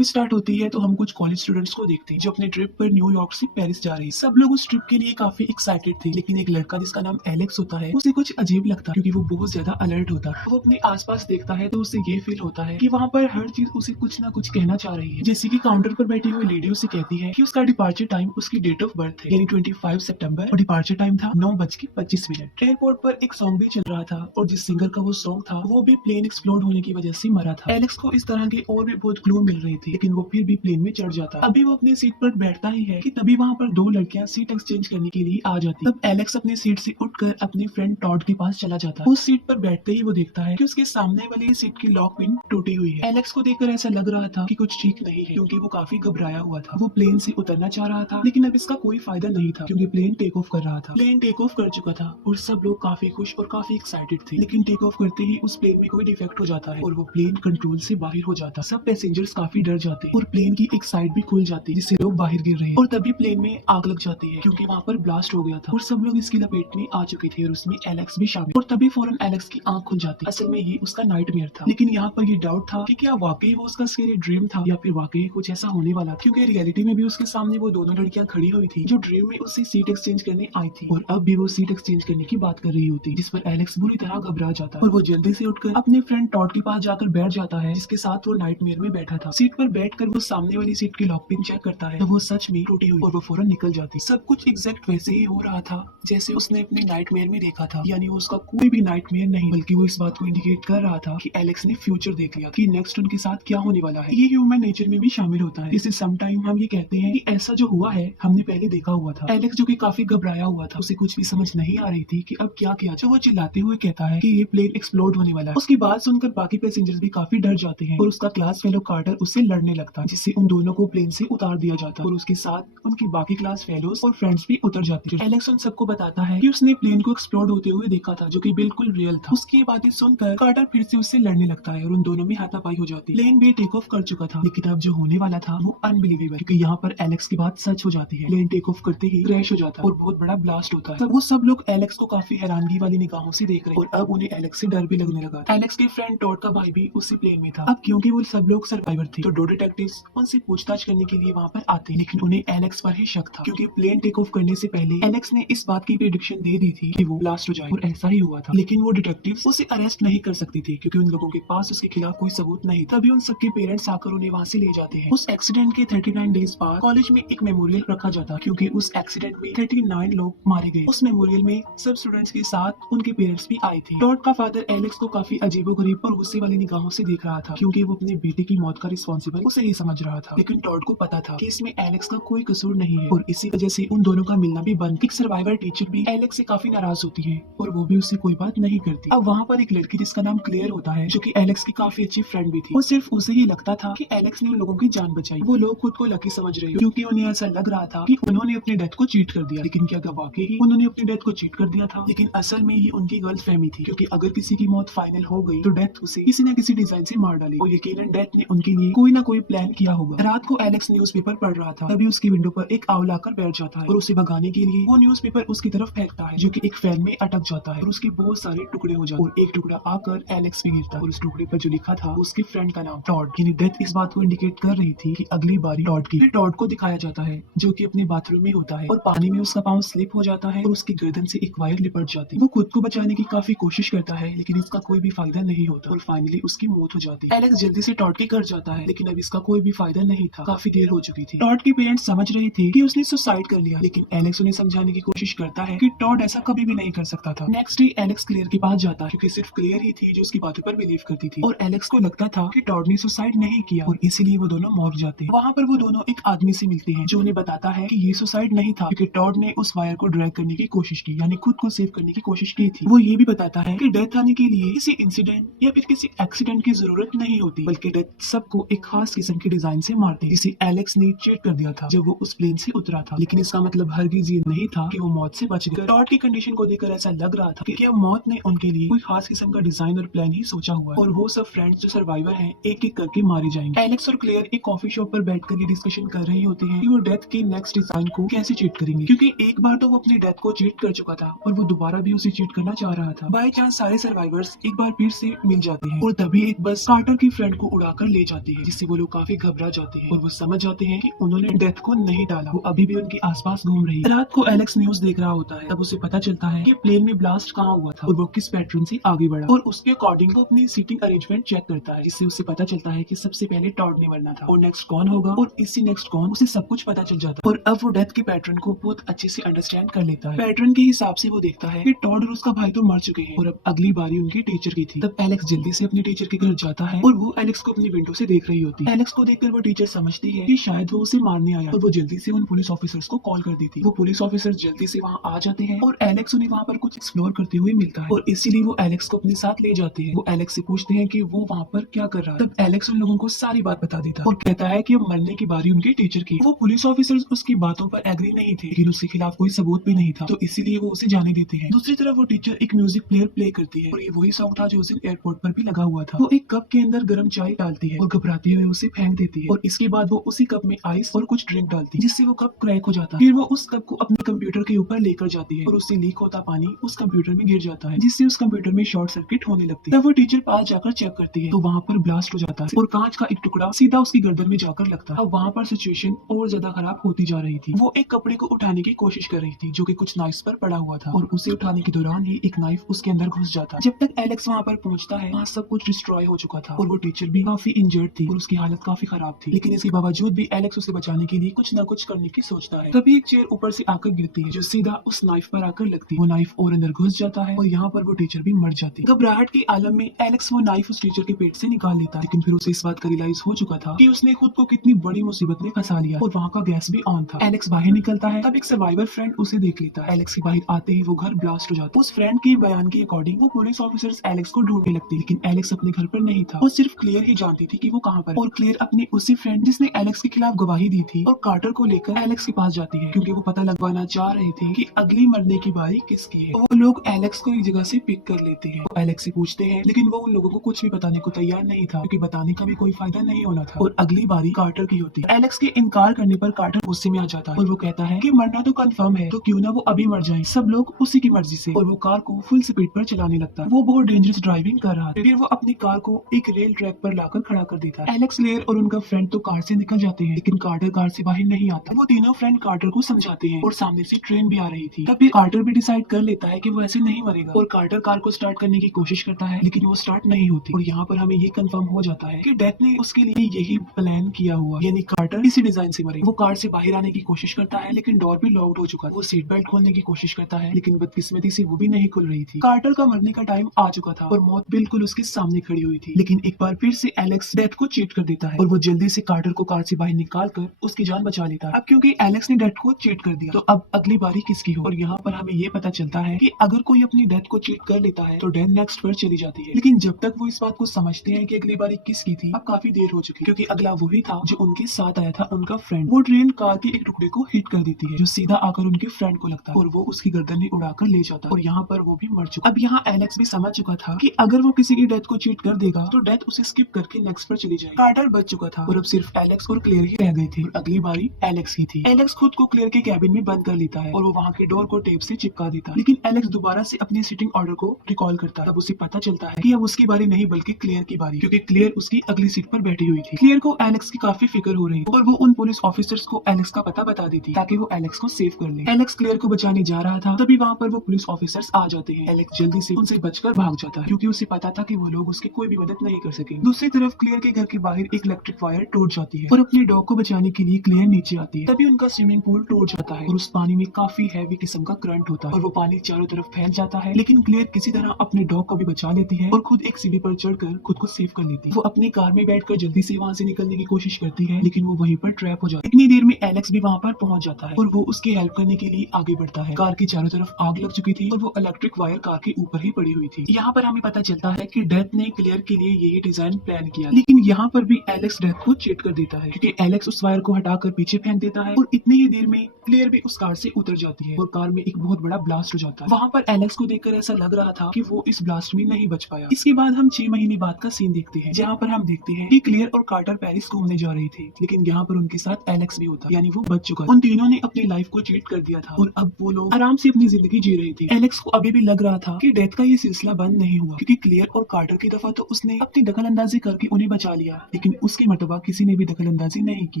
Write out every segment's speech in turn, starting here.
Movie start होती है तो हम कुछ कॉलेज स्टूडेंट्स को देखते हैं जो अपने ट्रिप पर न्यूयॉर्क से पेरिस जा रहे हैं। सब लोग उस ट्रिप के लिए काफी एक्साइटेड थे, लेकिन एक लड़का जिसका नाम एलेक्स होता है उसे कुछ अजीब लगता है क्योंकि वो बहुत ज्यादा अलर्ट होता है। वो अपने आसपास देखता है तो उसे ये फील होता है कि वहाँ पर हर चीज उसे कुछ ना कुछ कहना चाह रही है। जैसे कि काउंटर पर बैठी हुई लेडी उसे कहती है कि उसका डिपार्चर टाइम उसकी डेट ऑफ बर्थ है यानी 25 सितंबर और डिपार्चर टाइम था 9:25। एयरपोर्ट पर एक सॉन्ग भी चल रहा था और जिस सिंगर का वो सॉन्ग था वो भी प्लेन एक्सप्लोड होने की वजह से मरा था। एलेक्स को इस तरह के और भी बहुत क्लू मिल रही थी, लेकिन वो फिर भी प्लेन में चढ़ जाता। अभी वो अपनी सीट पर बैठता ही है कि तभी वहाँ पर दो लड़कियां सीट एक्सचेंज करने के लिए आ जाती। तब एलेक्स अपनी सीट से उठकर अपने फ्रेंड टॉड के पास चला जाता। उस सीट पर बैठते ही वो देखता है कि उसके सामने वाली सीट की लॉक पिन टूटी हुई है। एलेक्स को देखकर ऐसा लग रहा था कि कुछ ठीक नहीं है क्योंकि वो काफी घबराया हुआ था। वो प्लेन से उतरना चाह रहा था, लेकिन अब इसका कोई फायदा नहीं था क्योंकि प्लेन टेक ऑफ कर रहा था। प्लेन टेक ऑफ कर चुका था और सब लोग काफी खुश और काफी एक्साइटेड थे, लेकिन टेक ऑफ करते ही उस प्लेन में कोई डिफेक्ट हो जाता है और वो प्लेन कंट्रोल से बाहर हो जाता। सब पैसेंजर्स काफी डर जाते हैं और प्लेन की एक साइड भी खुल जाती है जिससे लोग बाहर गिर रहे हैं और तभी प्लेन में आग लग जाती है क्योंकि वहाँ पर ब्लास्ट हो गया था और सब लोग इसकी लपेट में आ चुके थे और उसमें एलेक्स भी शामिल। और तभी फौरन एलेक्स की आंख खुल जाती। असल में ये उसका नाइटमेयर था, लेकिन यहाँ पर ये डाउट था कि क्या वाकई वो उसका स्केरी ड्रीम था या फिर वाकई कुछ ऐसा होने वाला था, क्योंकि रियलिटी में भी उसके सामने वो दोनों लड़कियां खड़ी हुई थी जो ड्रीम में उससे सीट एक्सचेंज करने आई थी और अब भी वो सीट एक्सचेंज करने की बात कर रही होती, जिस पर एलेक्स बुरी तरह घबरा जाता और वो जल्दी से उठकर अपने फ्रेंड टॉड के पास जाकर बैठ जाता है जिसके साथ वो नाइटमेयर में बैठा था। सीट पर बैठकर वो सामने वाली सीट की लॉक पिन चेक करता है तो वो सच में टूटी हुई और वो फौरन निकल जाती। सब कुछ एग्जैक्ट वैसे ही हो रहा था जैसे उसने अपने नाइटमेयर में देखा था, यानी वो उसका कोई भी नाइटमेयर नहीं बल्कि वो इस बात को इंडिकेट कर रहा था कि एलेक्स ने फ्यूचर देख लिया कि नेक्स्ट उनके साथ क्या होने वाला है। ये ह्यूमन नेचर में भी शामिल होता है। जैसे समटाइम हम ये कहते हैं कि ऐसा जो हुआ है हमने पहले देखा हुआ था। एलेक्स जो कि काफी घबराया हुआ था, उसे कुछ भी समझ नहीं आ रही थी कि अब क्या किया जाए। वो चिल्लाते हुए कहता है कि ये प्लेन एक्सप्लोड होने वाला है। उसकी बात सुनकर बाकी पैसेंजर्स भी काफी डर जाते हैं और उसका क्लास फेलो कार्टर उससे लड़ने लगता है जिससे उन दोनों को प्लेन से उतार दिया जाता और उसके साथ उनकी बाकी क्लास फेलोज और फ्रेंड्स भी उतर जाते हैं। एलेक्स उन सबको बताता है कि उसने प्लेन को एक्सप्लोड होते हुए देखा था जो कि बिल्कुल रियल था। उसकी बातें सुनकर कार्टर फिर से उससे लड़ने लगता है और उन दोनों में हाथापाई हो जाती। प्लेन भी टेक ऑफ कर चुका था, लेकिन अब जो होने वाला था वो अनबिलीवेबल, क्योंकि यहाँ पर एलेक्स की बात सच हो जाती है। प्लेन टेक ऑफ करते ही क्रैश हो जाता है और बहुत बड़ा ब्लास्ट होता है। वो सब लोग एलेक्स को काफी हैरानगी वाली निगाहों से देख रहे हैं और अब उन्हें एलेक्स से डर भी लगने लगा। एलेक्स के फ्रेंड टॉड का भाई भी उसी प्लेन में था। अब क्योंकि वो सब लोग सर्वाइवर थे तो दो डिटेक्टिव्स उनसे पूछताछ करने के लिए वहाँ पर आते, लेकिन उन्हें एलेक्स पर ही शक था क्योंकि प्लेन टेक ऑफ करने से पहले एलेक्स ने इस बात की प्रेडिक्शन दे दी थी कि वो ब्लास्ट हो जाए और ऐसा ही हुआ था। लेकिन वो डिटेक्टिव्स उसे अरेस्ट नहीं कर सकते थे क्योंकि उन लोगों के पास उसके खिलाफ कोई सबूत नहीं। तभी उन सबके पेरेंट्स आकर उन्हें वहाँ से ले जाते हैं। उस एक्सीडेंट के 39 डेज बाद कॉलेज में एक मेमोरियल रखा जाता क्योंकि उस एक्सीडेंट में 39 लोग मारे गए। उस मेमोरियल में सब स्टूडेंट्स के साथ उनके पेरेंट्स भी आए थे। टॉड का फादर एलेक्स को काफी अजीबोगरीब और गुस्से वाली निगाहों से देख रहा था क्योंकि वो अपने बेटे की मौत का रिस्पॉन्सिबल उसे ही समझ रहा था, लेकिन टॉड को पता था कि इसमें एलेक्स का कोई कसूर नहीं है और इसी वजह से उन दोनों का मिलना भी बंद। एक सर्वाइवर टीचर भी एलेक्स से काफी नाराज होती है और वो भी उससे कोई बात नहीं करती। अब वहाँ पर एक लड़की जिसका नाम क्लेयर होता है जो कि एलेक्स की काफी अच्छी फ्रेंड भी थी। वो सिर्फ उसे ही लगता था कि एलेक्स ने उन लोगों की जान बचाई। वो लोग खुद को लकी समझ रहे क्योंकि उन्हें ऐसा लग रहा था कि उन्होंने अपने डेथ को चीट कर दिया, लेकिन क्या वाकई ही उन्होंने अपनी डेथ को चीट कर दिया था? लेकिन असल में ये उनकी गलत फहमी थी क्योंकि अगर किसी की मौत फाइनल हो गई तो डेथ उसे किसी न किसी डिजाइन से मार डाले और यकीनन डेथ ने उनके लिए कोई ना कोई प्लान किया होगा। रात को एलेक्स न्यूज़पेपर पढ़ रहा था, तभी उसकी विंडो पर एक आउल आकर बैठ जाता है और उसे भगाने के लिए वो न्यूज़पेपर उसकी तरफ फेंकता है जो कि एक फैन में अटक जाता है और उसके बहुत सारे टुकड़े हो जाते हैं और एक टुकड़ा आकर एलेक्स पे गिरता है और उस टुकड़े पर जो लिखा था उसके फ्रेंड का नाम टॉड, यानी डेथ इस बात को इंडिकेट कर रही थी कि अगली बारी टॉड की। फिर टॉड को दिखाया जाता है जो कि अपने बाथरूम में होता है और पानी में उसका पाँव स्लिप हो जाता है और उसकी गर्दन से एक वायर लिपट जाती है। वो खुद को बचाने की काफी कोशिश करता है लेकिन इसका कोई भी फायदा नहीं होता और फाइनली उसकी मौत हो जाती है। एलेक्स जल्दी से टॉड के घर जाता है लेकिन अब इसका कोई भी फायदा नहीं था, काफी देर हो चुकी थी। टॉड के पेरेंट्स समझ रहे थे कि उसने सुसाइड कर लिया, लेकिन एलेक्स उन्हें समझाने की कोशिश करता है कि टॉड ऐसा कभी भी नहीं कर सकता था। नेक्स्ट डे एलेक्स क्लेयर के पास जाता है क्योंकि सिर्फ क्लेयर ही थी जो उसकी बातों पर बिलीव करती थी और एलेक्स को लगता था कि टॉड ने सुसाइड नहीं किया और इसीलिए वो दोनों मर जाते हैं। वहाँ पर वो दोनों एक आदमी से मिलते हैं जो उन्हें बताता है कि ये सुसाइड नहीं था क्योंकि टॉड ने उस वायर को ड्रैग करने की कोशिश की, यानी खुद को सेव करने की कोशिश की थी। वो ये भी बताता है कि डेथ आने के लिए किसी इंसिडेंट या फिर किसी एक्सीडेंट की जरूरत नहीं होती बल्कि डेथ सबको एक खास किस्म के डिजाइन से मारती है, जिसे एलेक्स ने चीट कर दिया था जब वो उस प्लेन से उतरा था। लेकिन इसका मतलब हरगिज ये नहीं था कि वो मौत से बच गए। टॉड की कंडीशन को देखकर ऐसा लग रहा था कि क्या मौत ने उनके लिए कोई खास किस्म का डिजाइन और प्लान ही सोचा हुआ है और वो सब फ्रेंड्स जो सर्वाइवर हैं एक एक करके मारे जाएंगे। एलेक्स और क्लेयर एक कॉफी शॉप पर बैठकर ये डिस्कशन कर रही होती हैं कि वो डेथ के नेक्स्ट डिजाइन को कैसे चीट करेंगे, क्योंकि एक बार तो वो अपनी डेथ को चीट कर चुका था और वो दोबारा भी उसे चीट करना चाह रहा था। बाय चांस सारे सर्वाइवर्स एक बार फिर से मिल जाते हैं और तभी एक बस कार्टर की फ्रेंड को उड़ाकर ले जाती है जिससे वो लोग काफी घबरा जाते हैं और वो समझ जाते हैं कि उन्होंने डेथ को नहीं डाला, वो अभी भी उनके आसपास घूम रही है। रात को एलेक्स न्यूज देख रहा होता है, तब उसे पता चलता है कि प्लेन में ब्लास्ट कहाँ हुआ था और वो किस पैटर्न से आगे बढ़ा, और उसके अकॉर्डिंग वो अपनी सीटिंग अरेंजमेंट चेक करता है, जिससे उसे पता चलता है कि सबसे पहले टॉड ने मरना था और नेक्स्ट कौन होगा और इससे नेक्स्ट कौन, उसे सब कुछ पता चल जाता है। और अब वो डेथ के पैटर्न को बहुत अच्छे से अंडरस्टैंड कर लेता है। पैटर्न के हिसाब से वो देखता है कि टॉड और उसका भाई तो मर चुके हैं और अब अगली बारी उनकी टीचर की थी। तब एलेक्स जल्दी से अपने टीचर के घर जाता है और वो एलेक्स को अपनी विंडो से देख रही होती है। एलेक्स को देखकर वो टीचर समझती है कि शायद वो उसे मारने आया, और वो जल्दी से उन पुलिस ऑफिसर्स को कॉल कर देती है। वो पुलिस ऑफिसर जल्दी से वहाँ आ जाते हैं और एलेक्स उन्हें वहाँ पर कुछ एक्सप्लोर करते हुए मिलता है और इसीलिए वो एलेक्स को अपने साथ ले जाते हैं। वो एलेक्स से पूछते हैं कि वो वहाँ पर क्या कर रहा है। तब एलेक्स उन लोगों को सारी बात बता देता है और कहता है कि अब मरने की बारी उनके टीचर की। वो पुलिस ऑफिसर्स उसकी बातों पर एग्री नहीं थे, लेकिन उसके खिलाफ कोई सबूत भी नहीं था, तो इसीलिए वो उसे जाने देते हैं। दूसरी तरफ वो टीचर एक म्यूजिक प्लेयर प्ले करती है और ये वही सॉन्ग था जो उस दिन एयरपोर्ट पर भी लगा हुआ था। वो एक कप के अंदर गर्म चाय डालती है और घबराते हुए उसे फेंक देती है और इसके बाद वो उसी कप में आइस और कुछ ड्रिंक डालती है, जिससे वो कप क्रैक हो जाता है। फिर वो उस कप को अपने कंप्यूटर के ऊपर लेकर जाती है और उससे लीक होता पानी उस कंप्यूटर में गिर जाता है, जिससे उस कंप्यूटर में शॉर्ट सर्किट होने लगती है। तब वो टीचर पास जाकर चेक करती है तो वहाँ पर ब्लास्ट हो जाता है और कांच का एक टुकड़ा सीधा उसकी गर्दन में जाकर लगता है। अब वहाँ पर सिचुएशन और ज्यादा खराब होती जा रही थी। वो एक कपड़े को उठाने की कोशिश कर रही थी जो कि कुछ नाइफ्स पर पड़ा हुआ था और उसे उठाने के दौरान ही एक नाइफ उसके अंदर घुस जाता है। जब तक एलेक्स वहाँ पर पहुँचता है वहाँ सब कुछ डिस्ट्रॉय हो चुका था और वो टीचर भी काफी इंजर्ड थी और उसकी हालत काफी खराब थी, लेकिन इसके बावजूद भी एलेक्स उसे बचाने के लिए कुछ न कुछ करने की सोचता है। तभी एक चेयर ऊपर से आकर गिरती है जो सीधा उस नाइफ पर आकर लगती है। वो नाइफ और अंदर घुस जाता है और यहाँ पर वो टीचर भी मर जाती है। घबराहट के आलम में एलेक्स वो नाइफ उस टीचर के पेट से निकाल लेता है, लेकिन फिर उसे इस बात का रियलाइज हो चुका था कि उसने खुद को कितनी बड़ी मुसीबत में फंसा लिया और वहाँ का गैस भी ऑन था। एलेक्स बाहर निकलता है, तब एक सर्वाइवर फ्रेंड उसे देख लेता है। एलेक्स के बाहर आते ही वो घर ब्लास्ट हो जाता है। उस फ्रेंड के बयान के अकॉर्डिंग वो पुलिस ऑफिसर्स एलेक्स को ढूंढने लगते, लेकिन एलेक्स अपने घर पर नहीं था। वो सिर्फ क्लियर ही जानती थी कि वो कहाँ पर है और क्लियर अपनी उसी फ्रेंड जिसने एलेक्स के खिलाफ गवाही दी थी और कार्टर को लेकर एलेक्स के पास जाती है, क्योंकि वो पता लगवाना चाह रहे थे कि अगली मरने की बारी किसकी है। वो लोग एलेक्स को एक जगह से पिक कर लेते हैं, वो एलेक्स से पूछते हैं, लेकिन वो उन लोगों को कुछ भी बताने को तैयार नहीं था, क्योंकि बताने का भी कोई फायदा नहीं होना था और अगली बारी कार्टर की होती है। एलेक्स के इनकार करने पर कार्टर गुस्से में आ जाता है और वो कहता है कि मरना तो कंफर्म है, तो क्यों ना वो अभी मर जाए, सब लोग उसी की मर्जी से। और वो कार को फुल स्पीड पर चलाने लगता है। वो बहुत डेंजरस ड्राइविंग कर रहा है। फिर वो अपनी कार को एक रेल ट्रैक पर लाकर खड़ा कर देता है। एलेक्स, क्लेयर और उनका फ्रेंड तो कार से निकल जाते हैं, लेकिन कार्टर कार से बाहर नहीं आता। वो तीनों फ्रेंड कार्टर को समझाते हैं और सामने से ट्रेन भी आ रही थी। तब फिर कार्टर भी डिसाइड कर लेता है कि वो ऐसे नहीं मरेगा और कार्टर कार को स्टार्ट करने की कोशिश करता है, लेकिन वो स्टार्ट नहीं होती। और यहाँ पर हमें ये कंफर्म हो जाता है कि डेथ ने उसके लिए यही प्लान किया हुआ, यानी कार्टर इसी डिजाइन से मरे। वो कार से बाहर आने की कोशिश करता है, लेकिन डोर भी लॉक्ड हो चुका है। वो सीट बेल्ट खोलने की कोशिश करता है, लेकिन बदकिस्मती से वो भी नहीं खुल रही थी। कार्टर का मरने का टाइम आ चुका था और मौत बिल्कुल उसके सामने खड़ी हुई थी, लेकिन एक बार फिर से एलेक्स डेथ को चीट कर देता है और वो जल्दी से कार्टर को कार से बाहर निकाल कर उसकी जान बचा लेता है। अब क्योंकि एलेक्स ने डेथ को चीट कर दिया, तो अब अगली बारी किसकी हो। और यहाँ पर हमें ये पता चलता है कि अगर कोई अपनी डेथ को चीट कर लेता है तो डेथ नेक्स्ट पर चली जाती है, लेकिन जब तक वो इस बात को समझते हैं कि अगली बारी किसकी थी, अब काफी देर हो चुकी, क्योंकि अगला वही था जो उनके साथ आया था, उनका फ्रेंड। वो ट्रेन कार के एक टुकड़े को हिट कर देती है जो सीधा आकर उनके फ्रेंड को लगता है और वो उसकी गर्दन में उड़ाकर ले जाता है और यहाँ पर वो भी मर चुका। अब यहाँ एलेक्स भी समझ चुका था कि अगर वो किसी की डेथ को चीट कर देगा तो डेथ उसे स्किप करके नेक्स्ट पर चली जाएगी। कार्टर बच चुका था और अब सिर्फ एलेक्स और क्लियर ही रह गए थे और अगली बारी एलेक्स की थी। एलेक्स खुद को क्लियर के कैबिन में बंद कर लेता है और वो वहाँ के डोर को टेप से चिपका देता है, लेकिन एलेक्स दोबारा से अपने सिटिंग ऑर्डर को रिकॉल करता है। तब उसे पता चलता है कि अब उसकी बारी नहीं बल्कि क्लियर की बारी, क्योंकि क्लियर उसकी अगली सीट पर बैठी हुई थी। क्लियर को एलेक्स की काफी फिक्र हो रही है और वो उन पुलिस ऑफिसर्स को एलेक्स का पता बता देती ताकि वो एलेक्स को सेव कर ले। एलेक्स क्लियर को बचाने जा रहा था, तभी वहाँ पर वो पुलिस ऑफिसर्स आ जाते हैं। एलेक्स जल्दी से उनसे बचकर भाग जाता है, क्योंकि उसे पता था कि वो लोग उसकी कोई भी मदद नहीं कर सकेंगे। दूसरी तरफ क्लियर के घर के बाहर एक इलेक्ट्रिक वायर टूट जाती है और अपने डॉग को बचाने के लिए क्लियर नीचे आती है। तभी उनका स्विमिंग पूल टूट जाता है और उस पानी में काफी हैवी किस्म का करंट होता है और वो पानी चारों तरफ फैल जाता है, लेकिन क्लियर किसी तरह अपने डॉग को भी बचा लेती है और खुद एक सीढ़ी पर चढ़कर खुद को सेव कर लेती है। वो अपनी कार में बैठकर जल्दी से वहाँ से निकलने की कोशिश करती है, लेकिन वो वहीं पर ट्रैप हो जाती है। इतनी देर में एलेक्स भी वहाँ पर पहुंच जाता है और वो उसकी हेल्प करने के लिए आगे बढ़ता है। कार की चारों तरफ आग लग चुकी थी और वो इलेक्ट्रिक वायर कार के ऊपर ही पड़ी हुई थी। यहाँ पर हमें पता चलता है कि डेथ ने क्लियर के लिए यही डिजाइन प्लान किया, लेकिन यहाँ पर भी एलेक्स डेथ को चीट कर देता है, क्योंकि एलेक्स उस वायर को हटाकर पीछे फेंक देता है और इतनी ही देर में क्लियर भी उस कार से उतर जाती है और कार में एक बहुत बड़ा ब्लास्ट हो जाता है। वहाँ पर एलेक्स को देखकर ऐसा लग रहा था कि वो इस ब्लास्ट में नहीं बच पाया। इसके बाद हम 6 महीने बाद का सीन देखते हैं, जहाँ पर हम देखते हैं कि क्लियर और कार्टर पेरिस घूमने जा रहे थे, लेकिन यहाँ पर उनके साथ एलेक्स भी होता, यानी वो बच चुका। उन तीनों ने अपनी लाइफ को चीट कर दिया था और अब वो लोग आराम से अपनी जिंदगी जी रही थी। एलेक्स को अभी भी लग रहा था कि डेथ का ये सिलसिला बंद नहीं हुआ, क्योंकि क्लियर और कार्टर की दफा तो उसने अपनी दखल अंदाजी करके उन्हें बचा बचा लिया, लेकिन उसकी मर्तबा किसी ने भी दखल अंदाजी नहीं की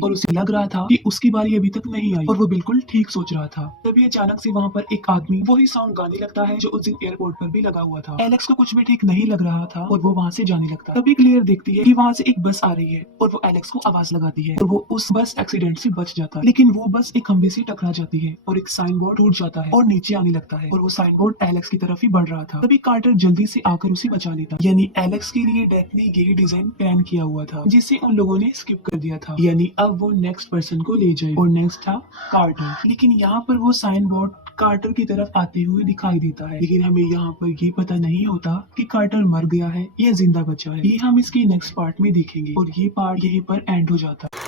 और उसे लग रहा था कि उसकी बारी अभी तक नहीं आई और वो बिल्कुल ठीक सोच रहा था। तभी अचानक से वहाँ पर एक आदमी वही सॉन्ग गाने लगता है जो उस दिन एयरपोर्ट पर भी लगा हुआ था। एलेक्स को कुछ भी ठीक नहीं लग रहा था और वो वहाँ से जाने लगता है। तभी क्लियर देखती है कि वहाँ से एक बस आ रही है और वो एलेक्स को आवाज लगाती है और वो उस बस एक्सीडेंट से बच जाता है, लेकिन वो बस एक खंबे से टकरा जाती है और एक साइन बोर्ड टूट जाता है और नीचे आने लगता है और वो साइन बोर्ड एलेक्स की तरफ ही बढ़ रहा था। तभी कार्टर जल्दी से आकर उसे बचा लेता, यानी एलेक्स के लिए डेथ ने यही डिजाइन प्लान किया हुआ था जिसे उन लोगों ने स्किप कर दिया था, यानी अब वो नेक्स्ट पर्सन को ले जाए और नेक्स्ट था कार्टर। लेकिन यहाँ पर वो साइन बोर्ड कार्टर की तरफ आते हुए दिखाई देता है, लेकिन हमें यहाँ पर ये पता नहीं होता कि कार्टर मर गया है या जिंदा बचा है। ये हम इसकी नेक्स्ट पार्ट में देखेंगे और ये पार्ट यहीं पर एंड हो जाता है।